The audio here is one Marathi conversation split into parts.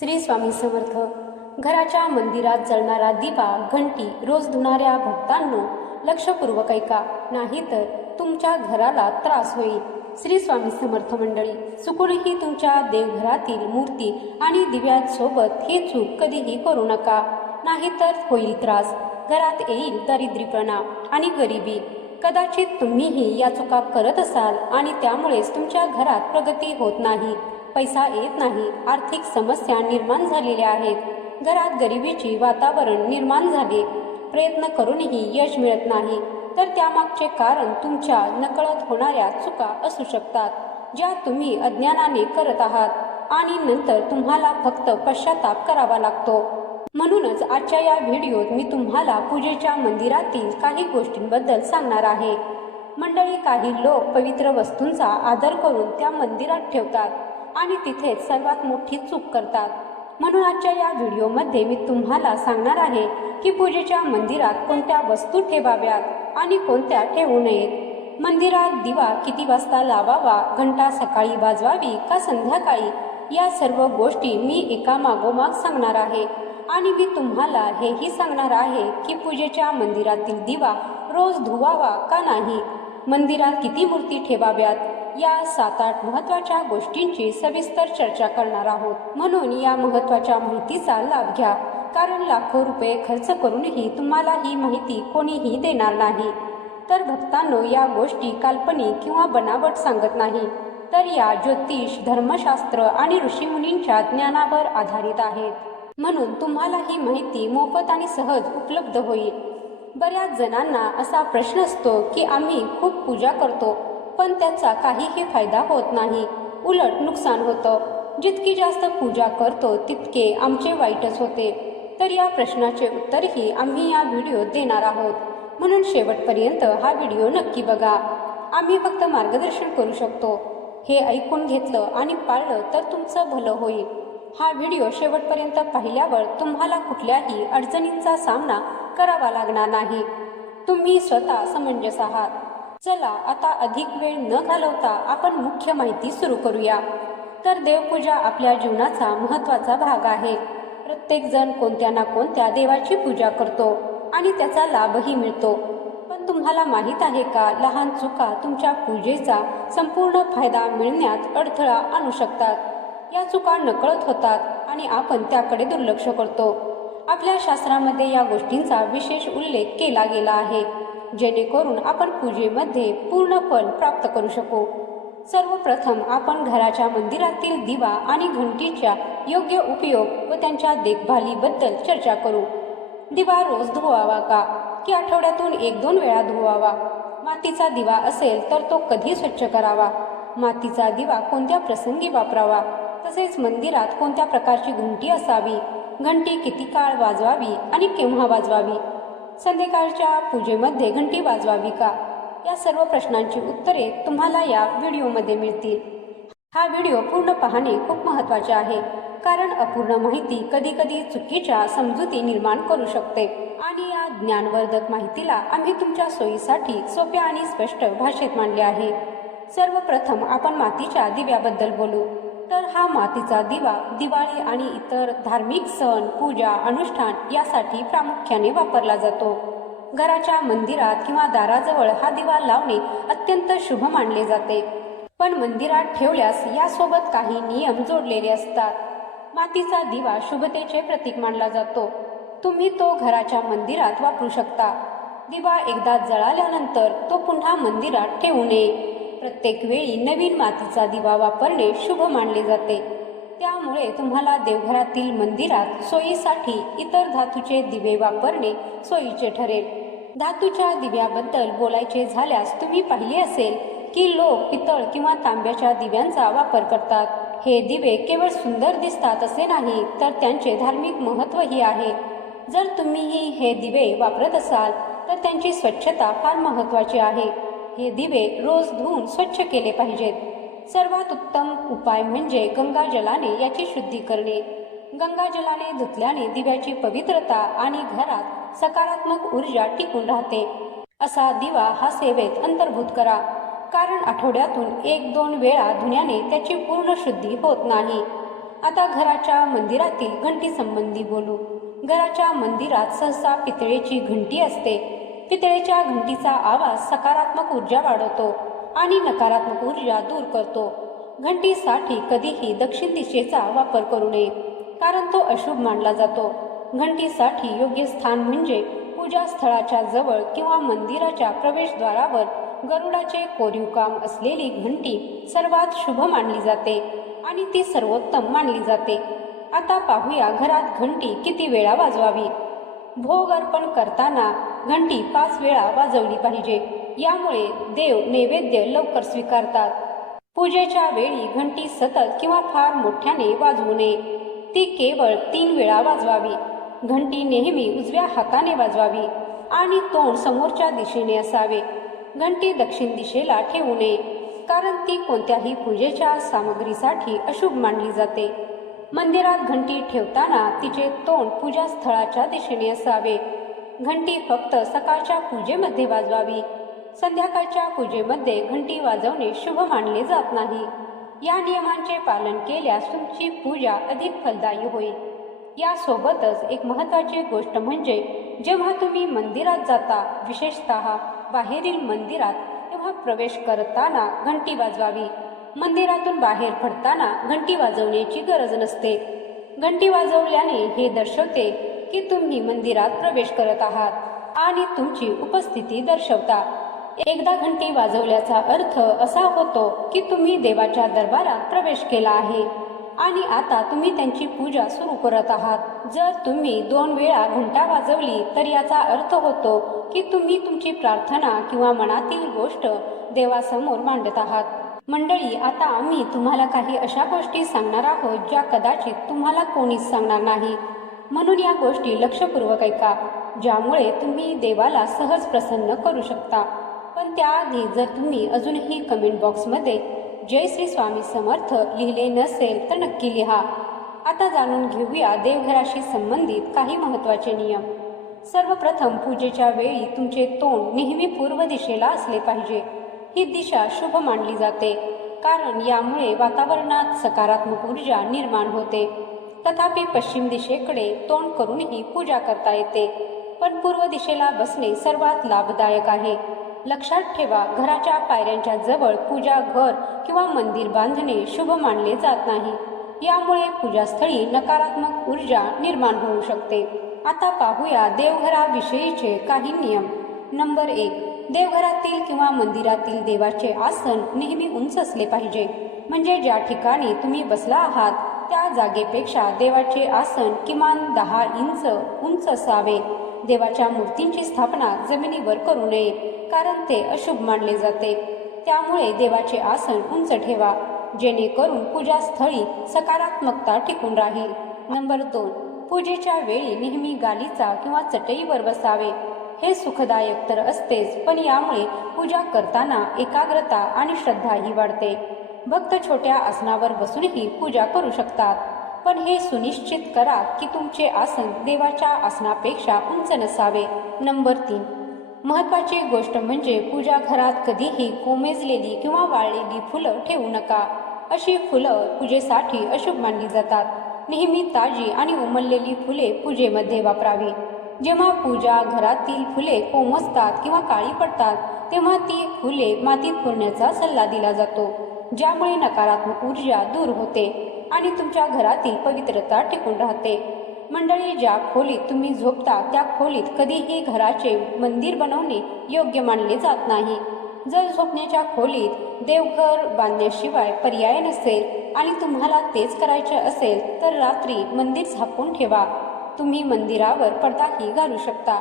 श्री स्वामी समर्थ. घराच्या मंदिरात जळणारा दिवा घंटी रोज धुणाऱ्या भक्तांनो लक्षपूर्वक ऐका. नाहीतर तुमच्या घराला त्रास होईल. श्री स्वामी समर्थ मंडळी चुकूनही तुमच्या देवघरातील मूर्ती आणि दिव्यांसोबत ही चूक कधीही करू नका. नाहीतर होईल त्रास. घरात येईल दारिद्र्यपणा आणि गरिबी. कदाचित तुम्हीही या चुका करत असाल आणि त्यामुळेच तुमच्या घरात प्रगती होत नाही. पैसा येत नाही. आर्थिक समस्या निर्माण झालेल्या आहेत. घरात गरिबीची वातावरण निर्माण झाले. प्रयत्न करूनही यश मिळत नाही. तर त्यामागचे कारण तुमच्या नकळत होणाऱ्या चुका असू शकतात ज्या तुम्ही अज्ञानाने करत आहात आणि नंतर तुम्हाला फक्त पश्चाताप करावा लागतो. म्हणूनच आजच्या या व्हिडिओत मी तुम्हाला पूजेच्या मंदिरातील काही गोष्टींबद्दल सांगणार आहे. मंडळी काही लोक पवित्र वस्तूंचा आदर करून त्या मंदिरात ठेवतात. आणि तिथेच सर्वात मोठी चूक करतात. म्हणून आजच्या या व्हिडिओमध्ये मी तुम्हाला सांगणार आहे की पूजेच्या मंदिरात कोणत्या वस्तू ठेवाव्यात आणि कोणत्या ठेवू नयेत. मंदिरात दिवा किती वाजता लावावा घंटा सकाळी वाजवावी का संध्याकाळी या सर्व गोष्टी मी एका मागोमाग सांगणार आहे. आणि मी तुम्हाला हेही सांगणार आहे की पूजेच्या मंदिरातील दिवा रोज धुवावा का नाही? मंदिरात किती मूर्ती ठेवाव्यात? या सात आठ महत्त्वाच्या गोष्टींची सविस्तर चर्चा करणार आहोत. म्हणून या महत्त्वाच्या माहितीचा लाभ घ्या. कारण लाखो रुपये खर्च करूनही तुम्हाला ही माहिती कोणीही देणार नाही. तर भक्तांनो या गोष्टी काल्पनिक किंवा बनावट सांगत नाही. तर या ज्योतिष धर्मशास्त्र आणि ऋषीमुनींच्या ज्ञानावर आधारित आहेत. म्हणून तुम्हाला ही माहिती मोफत आणि सहज उपलब्ध होईल. बऱ्याच जणांना असा प्रश्न असतो की आम्ही खूप पूजा करतो. पण त्याचा काहीही फायदा होत नाही. उलट नुकसान होतं. जितकी जास्त पूजा करतो तितके आमचे वाईटच होते. तर या प्रश्नाचे उत्तरही आम्ही या व्हिडिओत देणार आहोत. म्हणून शेवटपर्यंत हा व्हिडिओ नक्की बघा. आम्ही फक्त मार्गदर्शन करू शकतो. हे ऐकून घेतलं आणि पाळलं तर तुमचं भलं होईल. हा व्हिडिओ शेवटपर्यंत पाहिल्यावर तुम्हाला कुठल्याही अडचणींचा सामना करावा लागणार नाही. तुम्ही स्वतः समंजस आहात. चला आता अधिक वेळ न घालवता आपण मुख्य माहिती सुरू करूया. तर देवपूजा आपल्या जीवनाचा महत्त्वाचा भाग आहे. प्रत्येक जण कोणत्या ना कोणत्या देवाची पूजा करतो आणि त्याचा लाभही मिळतो. पण तुम्हाला माहीत आहे का लहान चुका तुमच्या पूजेचा संपूर्ण फायदा मिळण्यात अडथळा आणू शकतात. या चुका नकळत होतात आणि आपण त्याकडे दुर्लक्ष करतो. आपल्या शास्त्रामध्ये या गोष्टींचा विशेष उल्लेख केला गेला आहे. जेणेकरून आपण पूजेमध्ये पूर्ण फल प्राप्त करू शकू. सर्वप्रथम आपण घराच्या मंदिरातील दिवा आणि घंटीच्या योग्य उपयोग व त्यांच्या देखभालीबद्दल चर्चा करू. दिवा रोज धुवावा का? की आठवड्यातून एक दोन वेळा धुवावा? मातीचा दिवा असेल तर तो कधी स्वच्छ करावा? मातीचा दिवा कोणत्या प्रसंगी वापरावा? तसेच मंदिरात कोणत्या प्रकारची घंटी असावी? घंटी किती काळ वाजवावी आणि केव्हा वाजवावी? संध्याकाळच्या पूजेमध्ये घंटी वाजवावी का? या सर्व प्रश्नांची उत्तरे तुम्हाला या व्हिडिओमध्ये मिळतील. हा व्हिडिओ पूर्ण पाहणे खूप महत्त्वाचे आहे कारण अपूर्ण माहिती कधीकधी चुकीच्या समजुती निर्माण करू शकते. आणि या ज्ञानवर्धक माहितीला आम्ही तुमच्या सोयीसाठी सोप्या आणि स्पष्ट भाषेत मांडले आहे. सर्वप्रथम आपण मातीच्या दिव्याबद्दल बोलू. तर हा मातीचा दिवा दिवाळी आणि इतर धार्मिक सण पूजा अनुष्ठान यासाठी प्रामुख्याने वापरला जातो. घराच्या मंदिरात किंवा दाराजवळ हा दिवा लावणे अत्यंत शुभ मानले जाते. पण मंदिरात ठेवल्यास यासोबत काही नियम जोडलेले असतात. मातीचा दिवा शुभतेचे प्रतीक मानला जातो. तुम्ही तो घराच्या मंदिरात वापरू शकता. दिवा एकदा जळाल्यानंतर तो पुन्हा मंदिरात ठेवू नये. प्रत्येक वेळी नवीन मातीचा दिवा वापरणे शुभ मानले जाते. त्यामुळे तुम्हाला देवघरातील मंदिरात सोयीसाठी इतर धातूचे दिवे वापरणे सोयीचे ठरेल. धातूच्या दिव्याबद्दल बोलायचे झाल्यास तुम्ही पाहिले असेल की लोक पितळ किंवा तांब्याच्या दिव्यांचा वापर करतात. हे दिवे केवळ सुंदर दिसतात असे नाही तर त्यांचे धार्मिक महत्त्वही आहे. जर तुम्हीही हे दिवे वापरत असाल तर त्यांची स्वच्छता फार महत्त्वाची आहे. हे दिवे रोज धुवून स्वच्छ केले पाहिजेत. सर्वात उत्तम उपाय म्हणजे गंगाजलाने याची शुद्धी करणे. गंगाजलाने धुतल्याने दिव्याची पवित्रता आणि घरात सकारात्मक ऊर्जा टिकून राहते. असा दिवा हा सेवेत अंतर्भूत करा. कारण आठवड्यातून एक दोन वेळा धुण्याने त्याची पूर्ण शुद्धी होत नाही. आता घराच्या मंदिरातील घंटी संबंधी बोलू. घराच्या मंदिरात सहसा पितळेची घंटी असते. पितळेच्या घंटीचा आवाज सकारात्मक ऊर्जा वाढवतो आणि नकारात्मक ऊर्जा दूर करतो. घंटीसाठी कधीही दक्षिण दिशेचा वापर करू नये कारण तो अशुभ मानला जातो. घंटीसाठी योग्य स्थान म्हणजे पूजा स्थळाच्या जवळ किंवा मंदिराच्या प्रवेशद्वारावर गरुडाचे कोरीव काम असलेली घंटी सर्वात शुभ मानली जाते आणि ती सर्वोत्तम मानली जाते. आता पाहूया घरात घंटी किती वेळा वाजवावी? भोग अर्पण करताना घंटी पाच वेळा वाजवली पाहिजे. यामुळे देव नैवेद्य लवकर स्वीकारतात. पूजेच्या वेळी घंटी सतत किंवा फार मोठ्याने वाजवू नये. ती केवळ तीन वेळा वाजवावी. घंटी नेहमी उजव्या हाताने वाजवावी आणि तोंड समोरच्या दिशेने असावे. घंटी दक्षिण दिशेला ठेवू नये कारण ती कोणत्याही पूजेच्या सामग्रीसाठी अशुभ मानली जाते. मंदिरात घंटी ठेवताना तिचे तोंड पूजास्थळाच्या दिशेने असावे. घंटी फक्त सकाळच्या पूजेमध्ये वाजवावी. संध्याकाळच्या पूजेमध्ये घंटी वाजवणे शुभ मानले जात नाही. या नियमांचे पालन केल्यास तुमची पूजा अधिक फलदायी होईल. यासोबतच एक महत्त्वाची गोष्ट म्हणजे जेव्हा तुम्ही मंदिरात जाता विशेषतः बाहेरील मंदिरात तेव्हा प्रवेश करताना घंटी वाजवावी. मंदिरातून बाहेर पडताना घंटी वाजवण्याची गरज नसते. घंटी वाजवल्याने हे दर्शवते की तुम्ही मंदिरात प्रवेश करत आहात आणि तुमची उपस्थिती दर्शवता. एकदा घंटी वाजवल्याचा अर्थ असा होतो की तुम्ही देवाच्या दरबारात प्रवेश केला आहे आणि आता तुम्ही त्यांची पूजा सुरू करत आहात. जर तुम्ही दोन वेळा घंटा वाजवली तर याचा अर्थ होतो की तुम्ही तुमची प्रार्थना किंवा मनातील गोष्ट देवासमोर मांडत आहात. मंडळी आता आम्ही तुम्हाला काही अशा गोष्टी सांगणार आहोत ज्या कदाचित तुम्हाला कोणीच सांगणार नाही. म्हणून या गोष्टी लक्षपूर्वक ऐका ज्यामुळे तुम्ही देवाला सहज प्रसन्न करू शकता. पण त्याआधी जर तुम्ही अजूनही कमेंट बॉक्समध्ये जय श्री स्वामी समर्थ लिहिले नसेल तर नक्की लिहा. आता जाणून घेऊया देवघराशी संबंधित काही महत्त्वाचे नियम. सर्वप्रथम पूजेच्या वेळी तुमचे तोंड नेहमी पूर्व दिशेला असले पाहिजे. ही दिशा शुभ मानली जाते कारण यामुळे वातावरणात सकारात्मक ऊर्जा निर्माण होते. तथापि पश्चिम दिशेकडे तोंड करूनही पूजा करता येते. पण पूर्व दिशेला बसणे सर्वात लाभदायक आहे. लक्षात ठेवा घराच्या पायऱ्यांच्या जवळ पूजा घर किंवा मंदिर बांधणे शुभ मानले जात नाही. यामुळे पूजास्थळी नकारात्मक ऊर्जा निर्माण होऊ शकते. आता पाहूया देवघराविषयीचे काही नियम. नंबर एक देवघरातील किंवा मंदिरातील देवाचे आसन नेहमी उंच असले पाहिजे. म्हणजे ज्या ठिकाणी तुम्ही बसला आहात त्या जागेपेक्षा देवाचे आसन किमान दहा इंच उंच असावे. देवाच्या मूर्तींची स्थापना जमिनीवर करू नये कारण ते अशुभ मानले जाते. त्यामुळे देवाचे आसन उंच ठेवा जेणेकरून पूजास्थळी सकारात्मकता टिकून राहील. नंबर दोन पूजेच्या वेळी नेहमी गालीचा किंवा चटईवर बसावे. हे सुखदायक तर असतेच पण यामुळे पूजा करताना एकाग्रता आणि श्रद्धाही वाढते. भक्त छोट्या आसनावर बसूनही पूजा करू शकतात. पण हे सुनिश्चित करा की तुमचे आसन देवाच्या आसनापेक्षा उंच नसावे. नंबर तीन. महत्वाची गोष्ट म्हणजे पूजा घरात कधीही कोमेजलेली किंवा वाळलेली फुलं ठेवू नका. अशी फुलं पूजेसाठी अशुभ मानली जातात. नेहमी ताजी आणि उमललेली फुले पूजेमध्ये वापरावी. जेव्हा पूजा घरातील फुले कोमजतात किंवा काळी पडतात तेव्हा ती फुले मातीत पुरण्याचा सल्ला दिला जातो. ज्यामुळे नकारात्मक ऊर्जा दूर होते आणि तुमच्या घरातील पवित्रता टिकून राहते. मंडळी ज्या खोलीत तुम्ही झोपता त्या खोलीत कधीही घराचे मंदिर बनवणे योग्य मानले जात नाही. जर झोपण्याच्या खोलीत देवघर बांधण्याशिवाय पर्याय नसेल आणि तुम्हाला तेच करायचे असेल तर रात्री मंदिर झापून ठेवा. तुम्ही मंदिरावर पडदाही घालू शकता.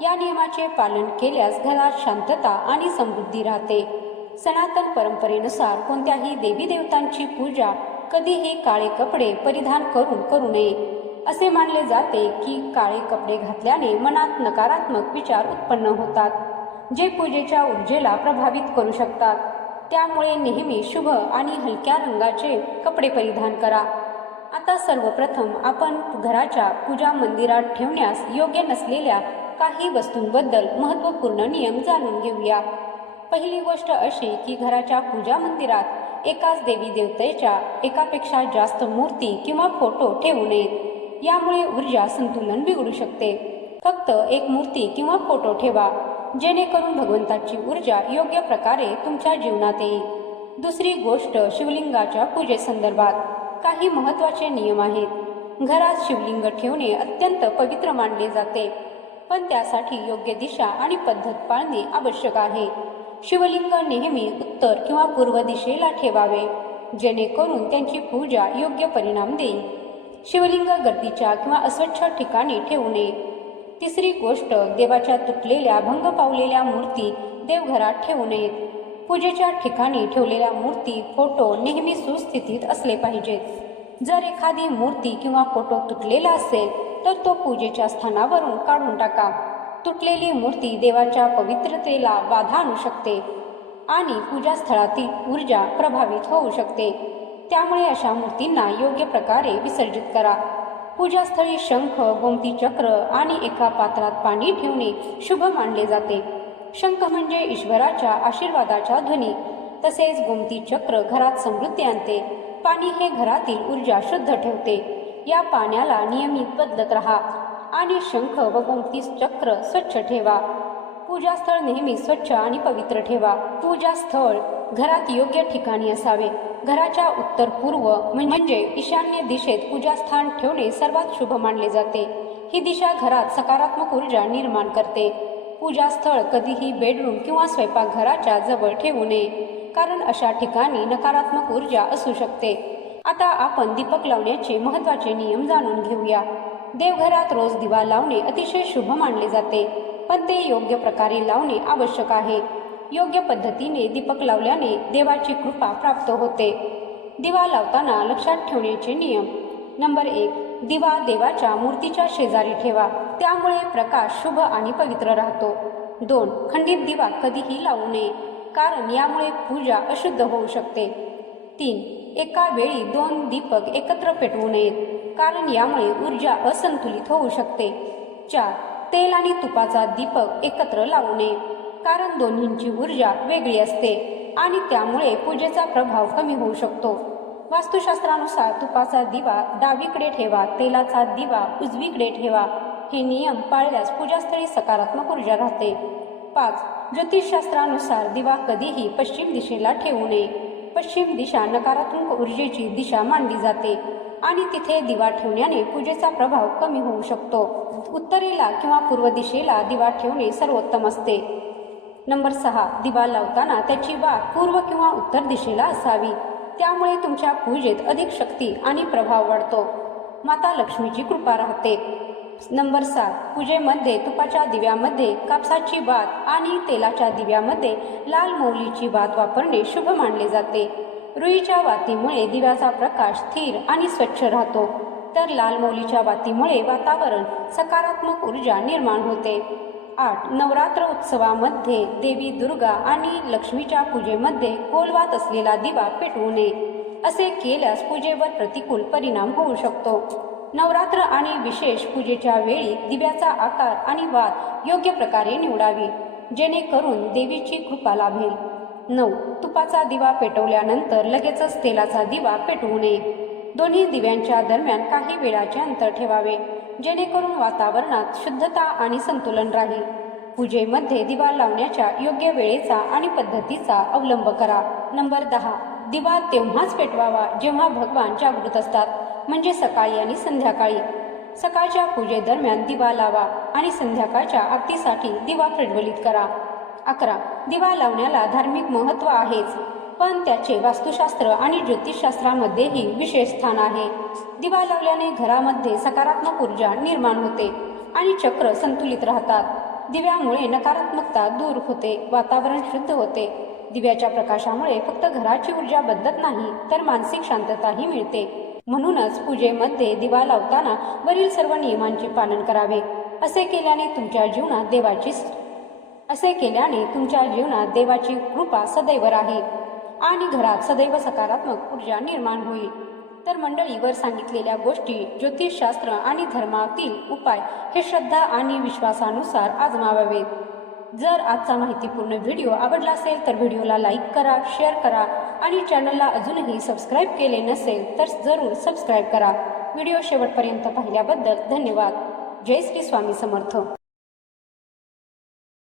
या नियमाचे पालन केल्यास घरात शांतता आणि समृद्धी राहते. सनातन परंपरेनुसार कोणत्याही देवी देवतांची पूजा कधीही काळे कपडे परिधान करून करू नये. असे मानले जाते की काळे कपडे घातल्याने मनात नकारात्मक विचार उत्पन्न होतात जे पूजेच्या ऊर्जेला प्रभावित करू शकतात. त्यामुळे नेहमी शुभ आणि हलक्या रंगाचे कपडे परिधान करा. आता सर्वप्रथम आपण घराच्या पूजा मंदिरात ठेवण्यास योग्य नसलेल्या काही वस्तूंबद्दल महत्त्वपूर्ण नियम जाणून घेऊया. पहिली गोष्ट अशी की घराच्या पूजा मंदिरात एकाच देवी देवतेच्या एकापेक्षा जास्त मूर्ती किंवा फोटो ठेवू नयेत. यामुळे ऊर्जा संतुलन बिघडू शकते. फक्त एक मूर्ती किंवा फोटो ठेवा जेणेकरून भगवंताची ऊर्जा योग्य प्रकारे तुमच्या जीवनात येईल. दुसरी गोष्ट शिवलिंगाच्या पूजेसंदर्भात काही महत्त्वाचे नियम आहेत. घरात शिवलिंग ठेवणे अत्यंत पवित्र मानले जाते. पण त्यासाठी योग्य दिशा आणि पद्धत पाळणे आवश्यक आहे. शिवलिंग नेहमी उत्तर किंवा पूर्व दिशेला ठेवावे जेणेकरून त्यांची पूजा योग्य परिणाम देईल. शिवलिंग गर्दीच्या किंवा अस्वच्छ ठिकाणी ठेवू नये. तिसरी गोष्ट देवाच्या तुटलेल्या भंग पावलेल्या मूर्ती देवघरात ठेवू नयेत. पूजेच्या ठिकाणी ठेवलेल्या मूर्ती फोटो नेहमी सुस्थितीत असले पाहिजेत. जर एखादी मूर्ती किंवा फोटो तुटलेला असेल तर तो पूजेच्या स्थानावरून काढून टाका. तुटलेली मूर्ती देवाच्या पवित्रतेला बाधा आणू शकते आणि पूजास्थळातील ऊर्जा प्रभावित होऊ शकते. त्यामुळे अशा मूर्तींना योग्य प्रकारे विसर्जित करा. पूजास्थळी शंख गोमती चक्र आणि एका पात्रात पाणी ठेवणे शुभ मानले जाते. शंख म्हणजे ईश्वराच्या आशीर्वादाचा ध्वनी. तसेच गोमती चक्र घरात समृद्धी आणते. पाणी हे घरातील ऊर्जा शुद्ध ठेवते. या पाण्याला नियमित बदलत राहा. आणि शंख व गोमती चक्र स्वच्छ ठेवा. पूजास्थळ नेहमी स्वच्छ आणि पवित्र ठेवा. पूजास्थळ घरात योग्य ठिकाणी असावे. घराच्या उत्तर पूर्व म्हणजे ईशान्य दिशेत पूजास्थान ठेवणे सर्वात शुभ मानले जाते. ही दिशा घरात सकारात्मक ऊर्जा निर्माण करते. पूजास्थळ कधीही बेडरूम किंवा स्वयंपाकघराच्या जवळ ठेवू नये कारण अशा ठिकाणी नकारात्मक ऊर्जा असू शकते. आता आपण दीपक लावण्याचे महत्त्वाचे नियम जाणून घेऊया. देवघरात रोज दिवा लावणे अतिशय शुभ मानले जाते. पण ते योग्य प्रकारे लावणे आवश्यक आहे. योग्य पद्धतीने दीपक लावल्याने देवाची कृपा प्राप्त होते. दिवा लावताना लक्षात ठेवण्याचे नियम. नंबर एक दिवा देवाच्या मूर्तीच्या शेजारी ठेवा. त्यामुळे प्रकाश शुभ आणि पवित्र राहतो. दोन खंडित दिवा कधीही लावू नये. कारण यामुळे पूजा अशुद्ध होऊ शकते. तीन एका वेळी दोन दीपक एकत्र पेटवू नयेत कारण यामुळे ऊर्जा असंतुलित होऊ शकते. चार तेल आणि तुपाचा दीपक एकत्र लावू नये कारण दोन्हींची ऊर्जा वेगळी असते आणि त्यामुळे पूजेचा प्रभाव कमी होऊ शकतो. वास्तुशास्त्रानुसार तुपाचा दिवा डावीकडे ठेवा तेलाचा दिवा उजवीकडे ठेवा हे नियम पाळल्यास पूजास्थळी सकारात्मक ऊर्जा राहते. पाच ज्योतिषशास्त्रानुसार दिवा कधीही पश्चिम दिशेला ठेवू नये पश्चिम दिशा नकारात्मक ऊर्जेची दिशा मानली जाते आणि तिथे दिवा ठेवण्याने पूजेचा प्रभाव कमी होऊ शकतो. उत्तरेला किंवा पूर्व दिशेला दिवा ठेवणे सर्वोत्तम असते. नंबर सहा दिवा लावताना त्याची वाट पूर्व किंवा उत्तर दिशेला असावी. त्यामुळे तुमच्या पूजेत अधिक शक्ती आणि प्रभाव वाढतो. माता लक्ष्मीची कृपा राहते. नंबर सात पूजेमध्ये तुपाच्या दिव्यामध्ये कापसाची बात आणि तेलाच्या दिव्यामध्ये लाल मौलीची बात वापरणे शुभ मानले जाते. रुईच्या वातीमुळे दिव्याचा प्रकाश स्थिर आणि स्वच्छ राहतो. तर लाल मौलीच्या वातीमुळे वातावरण सकारात्मक ऊर्जा निर्माण होते. आठ नवरात्र उत्सवामध्ये देवी दुर्गा आणि लक्ष्मीच्या पूजेमध्ये गोलवात असलेला दिवा पेटवू नये. असे केल्यास पूजेवर प्रतिकूल परिणाम होऊ शकतो. नवरात्र आणि विशेष पूजेच्या वेळी दिव्याचा आकार आणि वात योग्य प्रकारे निवडावी जेणेकरून देवीची कृपा लाभेल. नऊ. तुपाचा दिवा पेटवल्यानंतर लगेचच तेलाचा दिवा पेटवू नये. दोन्ही दिव्यांच्या दरम्यान काही वेळाचे अंतर ठेवावे जेणेकरून वातावरणात शुद्धता आणि संतुलन राहील. पूजेमध्ये दिवा लावण्याच्या योग्य वेळेचा आणि पद्धतीचा अवलंब करा. नंबर दहा. दिवा तेव्हाच पेटवावा जेव्हा भगवान जागृत असतात. म्हणजे सकाळी आणि संध्याकाळी. सकाळच्या पूजेदरम्यान दिवा लावा आणि संध्याकाळच्या आरतीसाठी दिवा प्रज्वलित करा. अकरा. दिवा लावण्याला धार्मिक महत्त्व आहेच पण त्याचे वास्तुशास्त्र आणि ज्योतिषशास्त्रामध्येही विशेष स्थान आहे. दिवा लावल्याने घरामध्ये सकारात्मक ऊर्जा निर्माण होते आणि चक्र संतुलित राहतात. दिव्यामुळे नकारात्मकता दूर होते वातावरण शुद्ध होते. दिव्याच्या प्रकाशामुळे फक्त घराची ऊर्जा बदलत नाही तर मानसिक शांतताही मिळते. म्हणूनच पूजेमध्ये दिवा लावताना वरील सर्व नियमांचे पालन करावे. असे केल्याने तुमच्या जीवनात देवाची असे केल्याने तुमच्या जीवनात देवाची कृपा सदैव राहील आणि घरात सदैव सकारात्मक ऊर्जा निर्माण होईल. तर मंडळीवर सांगितलेल्या गोष्टी ज्योतिषशास्त्र आणि धर्मातील उपाय हे श्रद्धा आणि विश्वासानुसार आजमावावेत. जर आजचा माहितीपूर्ण व्हिडिओ आवडला असेल तर व्हिडिओला लाईक करा शेअर करा आणि चॅनलला अजूनही सबस्क्राईब केले नसेल तर जरूर सबस्क्राईब करा. व्हिडिओ शेवटपर्यंत पाहिल्याबद्दल धन्यवाद. जय श्री स्वामी समर्थ.